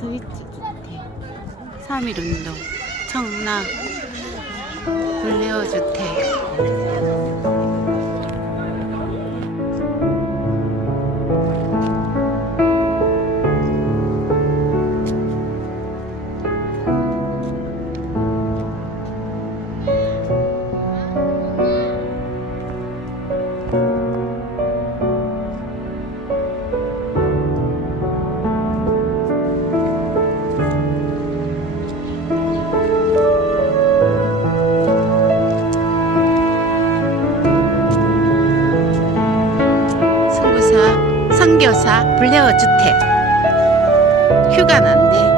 스위치 주택 3일 운동. 청라. 블레어 주택 선교사 불레어 주택 휴가 난데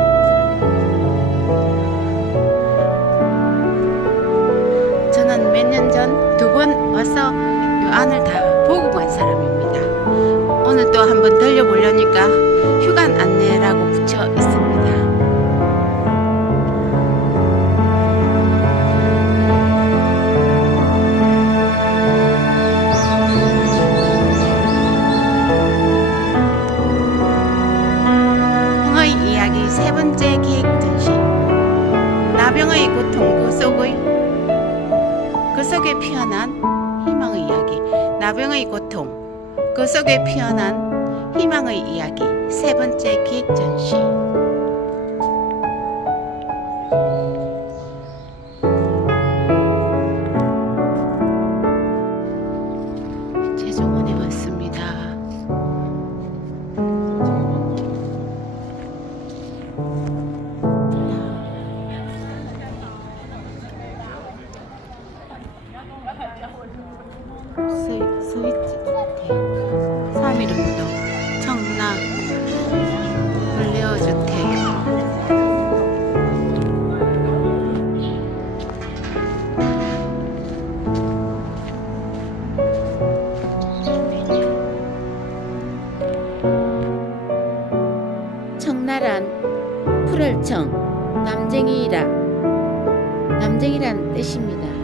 나병의 고통 그 속의 그 속에 피어난 희망의 이야기 나병의 고통. 그 속에 피어난 희망의 이야기. 세 번째 기획 전시 풀을청 남쟁이라 남쟁이란 뜻입니다.